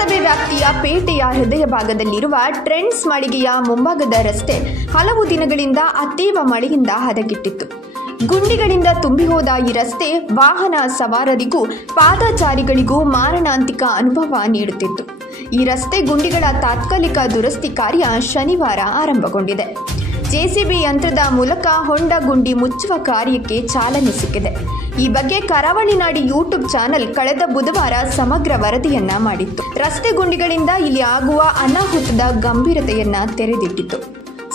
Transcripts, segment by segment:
ಪುರಸಭೆ ವ್ಯಾಪ್ತಿಯ ಪೇಟೆಯ ಹೃದಯ ಭಾಗದಲ್ಲಿರುವ ಟ್ರೆಂಡ್ಸ್ ಮಳಿಗೆಯ ಮುಂಭಾಗದ ರಸ್ತೆ ಹಲವು ದಿನಗಳಿಂದ ಅತೀವ ಮಳೆಯಿಂದ ಹದಗೆಟ್ಟಿತ್ತು. ಗುಂಡಿಗಳಿಂದ ತುಂಬಿ ಹೋದ ಈ ರಸ್ತೆ ವಾಹನ ಸವಾರರಿಗೂ ಪಾದಚಾರಿಗಳಿಗೂ ಮಾರಣಾಂತಿಕ ಅನುಭವ ನೀಡುತ್ತಿತ್ತು. ಈ ರಸ್ತೆ ಗುಂಡಿಗಳ ತಾತ್ಕಾಲಿಕ ದುರಸ್ತಿ ಕಾರ್ಯ ಶನಿವಾರ ಆರಂಭಗೊಂಡಿದೆ. ಜೆಸಿಬಿ ಯಂತ್ರದ ಮೂಲಕ ಹೊಂಡ ಗುಂಡಿ ಮುಚ್ಚುವ ಕಾರ್ಯಕ್ಕೆ ಚಾಲನೆ ಸಿಕ್ಕಿದೆ. ಈ ಬಗ್ಗೆ ಕರಾವಳಿ ನಾಡಿ ಯೂಟ್ಯೂಬ್ ಚಾನೆಲ್ ಕಳೆದ ಬುಧವಾರ ಸಮಗ್ರ ವರದಿಯನ್ನ ಮಾಡಿತ್ತು. ರಸ್ತೆ ಗುಂಡಿಗಳಿಂದ ಇಲ್ಲಿ ಆಗುವ ಅನಾಹುತದ ಗಂಭೀರತೆಯನ್ನ ತೆರೆದಿಟ್ಟಿತ್ತು.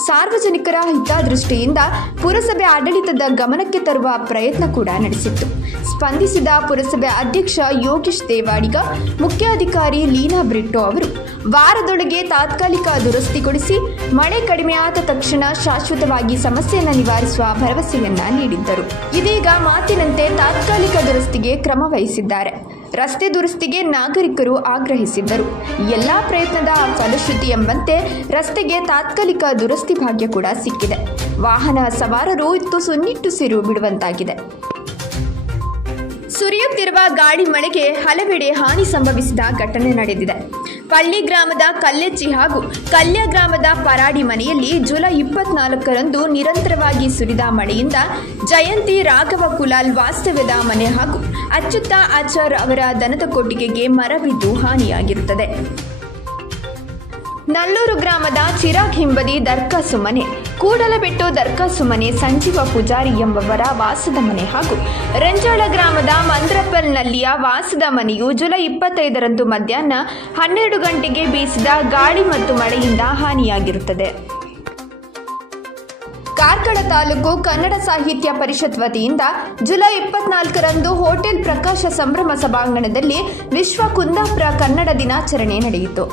ಸಾರ್ವಜನಿಕರ ಹಿತದೃಷ್ಟಿಯಿಂದ ಪುರಸಭೆ ಆಡಳಿತದ ಗಮನಕ್ಕೆ ತರುವ ಪ್ರಯತ್ನ ಕೂಡ ನಡೆಸಿತ್ತು. ಸ್ಪಂದಿಸಿದ ಪುರಸಭೆ ಅಧ್ಯಕ್ಷ ಯೋಗೇಶ್ ದೇವಾಡಿಗ, ಮುಖ್ಯಾಧಿಕಾರಿ ಲೀನಾ ಬ್ರಿಟ್ಟೋ ಅವರು ವಾರದೊಳಗೆ ತಾತ್ಕಾಲಿಕ ದುರಸ್ತಿಗೊಳಿಸಿ ಮಳೆ ಕಡಿಮೆಯಾದ ತಕ್ಷಣ ಶಾಶ್ವತವಾಗಿ ಸಮಸ್ಯೆಯನ್ನು ನಿವಾರಿಸುವ ಭರವಸೆಯನ್ನ ನೀಡಿದ್ದರು. ಇದೀಗ ಮಾತಿನಂತೆ ತಾತ್ಕಾಲಿಕ ದುರಸ್ತಿಗೆ ಕ್ರಮ ವಹಿಸಿದ್ದಾರೆ. ರಸ್ತೆ ದುರಸ್ತಿಗೆ ನಾಗರಿಕರು ಆಗ್ರಹಿಸಿದ್ದರು. ಎಲ್ಲಾ ಪ್ರಯತ್ನದ ಫಲಶ್ರುತಿ ಎಂಬಂತೆ ರಸ್ತೆಗೆ ತಾತ್ಕಾಲಿಕ ದುರಸ್ತಿ ಭಾಗ್ಯ ಕೂಡ ಸಿಕ್ಕಿದೆ. ವಾಹನ ಸವಾರರು ತುಸು ನಿಟ್ಟುಸಿರು ಬಿಡುವಂತಾಗಿದೆ. ಸುರಿಯುತ್ತಿರುವ ಗಾಳಿ ಮಳೆಗೆ ಹಲವೆಡೆ ಹಾನಿ ಸಂಭವಿಸಿದ ಘಟನೆ ನಡೆದಿದೆ. ಪಳ್ಳಿ ಗ್ರಾಮದ ಕಲ್ಲೆಚ್ಚಿ ಹಾಗೂ ಕಲ್ಯ ಗ್ರಾಮದ ಪರಾಡಿ ಮನೆಯಲ್ಲಿ ಜುಲೈ 24ರಂದು ನಿರಂತರವಾಗಿ ಸುರಿದ ಮಳೆಯಿಂದ ಜಯಂತಿ ರಾಘವ ಕುಲಾಲ್ ವಾಸ್ತವ್ಯದ ಮನೆ ಹಾಗೂ ಅಚ್ಯುತ ಆಚಾರ್ ಅವರ ದನದ ಕೊಟ್ಟಿಗೆಗೆ ಮರ ಬಿದ್ದು ಹಾನಿಯಾಗಿರುತ್ತದೆ. ನಲ್ಲೂರು ಗ್ರಾಮದ ಚಿರಾಗ್ ಹಿಂಬದಿ ದರ್ಕಾಸು ಮನೆ, ಕೂಡಲಬೆಟ್ಟು ದರ್ಕಾಸು ಮನೆ ಸಂಜೀವ ಪೂಜಾರಿ ಎಂಬವರ ವಾಸದ ಮನೆ ಹಾಗೂ ರಂಜಾಳ ಗ್ರಾಮದ ಮಂದ್ರಪ್ಪಲ್ನಲ್ಲಿಯ ವಾಸದ ಮನೆಯು ಜುಲೈ 25ರಂದು ಮಧ್ಯಾಹ್ನ 12 ಗಂಟೆಗೆ ಬೀಸಿದ ಗಾಳಿ ಮತ್ತು ಮಳೆಯಿಂದ ಹಾನಿಯಾಗಿರುತ್ತದೆ. ಕಾರ್ಕಳ ತಾಲೂಕು ಕನ್ನಡ ಸಾಹಿತ್ಯ ಪರಿಷತ್ ವತಿಯಿಂದ ಜುಲೈ 24ರಂದು ಹೋಟೆಲ್ ಪ್ರಕಾಶ ಸಂಭ್ರಮ ಸಭಾಂಗಣದಲ್ಲಿ ವಿಶ್ವ ಕುಂದಾಪುರ ಕನ್ನಡ ದಿನಾಚರಣೆ ನಡೆಯಿತು.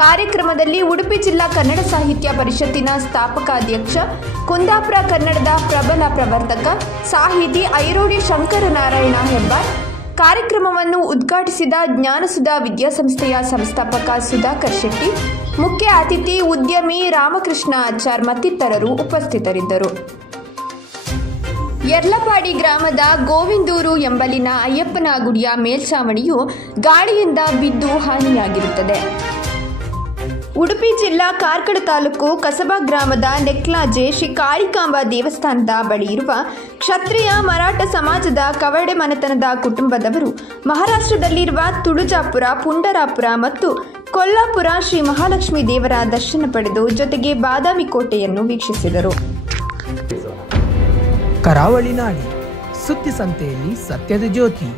ಕಾರ್ಯಕ್ರಮದಲ್ಲಿ ಉಡುಪಿ ಜಿಲ್ಲಾ ಕನ್ನಡ ಸಾಹಿತ್ಯ ಪರಿಷತ್ತಿನ ಸ್ಥಾಪಕಾಧ್ಯಕ್ಷ, ಕುಂದಾಪುರ ಕನ್ನಡದ ಪ್ರಬಲ ಪ್ರವರ್ತಕ, ಸಾಹಿತಿ ಐರೋಡಿ ಶಂಕರನಾರಾಯಣ ಹೆಬ್ಬಾರ್, ಕಾರ್ಯಕ್ರಮವನ್ನು ಉದ್ಘಾಟಿಸಿದ ಜ್ಞಾನಸುಧಾ ವಿದ್ಯಾಸಂಸ್ಥೆಯ ಸಂಸ್ಥಾಪಕ ಸುಧಾಕರ್ ಶೆಟ್ಟಿ, ಮುಖ್ಯ ಅತಿಥಿ ಉದ್ಯಮಿ ರಾಮಕೃಷ್ಣ ಆಚಾರ್ ಮತ್ತಿತರರು ಉಪಸ್ಥಿತರಿದ್ದರು. ಯರ್ಲಪಾಡಿ ಗ್ರಾಮದ ಗೋವಿಂದೂರು ಎಂಬಲ್ಲಿನ ಅಯ್ಯಪ್ಪನ ಗುಡಿಯ ಮೇಲ್ಛಾವಣಿಯು ಗಾಳಿಯಿಂದ ಬಿದ್ದು ಹಾನಿಯಾಗಿರುತ್ತದೆ. ಉಡುಪಿ ಜಿಲ್ಲಾ ಕಾರ್ಕಳ ತಾಲೂಕು ಕಸಬಾ ಗ್ರಾಮದ ನೆಕ್ಲಾಜೆ ಶ್ರೀ ಕಾಳಿಕಾಂಬ ದೇವಸ್ಥಾನದ ಬಳಿ ಇರುವ ಕ್ಷತ್ರಿಯ ಮರಾಠ ಸಮಾಜದ ಕವಡೆ ಮನೆತನದ ಕುಟುಂಬದವರು ಮಹಾರಾಷ್ಟ್ರದಲ್ಲಿರುವ ತುಳುಜಾಪುರ, ಪುಂಡರಾಪುರ ಮತ್ತು ಕೊಲ್ಲಾಪುರ ಶ್ರೀ ಮಹಾಲಕ್ಷ್ಮೀ ದೇವರ ದರ್ಶನ ಪಡೆದು ಜೊತೆಗೆ ಬಾದಾಮಿ ಕೋಟೆಯನ್ನು ವೀಕ್ಷಿಸಿದರು. ಕರಾವಳಿ ನಾಡಿ ಸುದ್ದಿ ಸಂತೆಯಲ್ಲಿ ಸತ್ಯದ ಜ್ಯೋತಿ.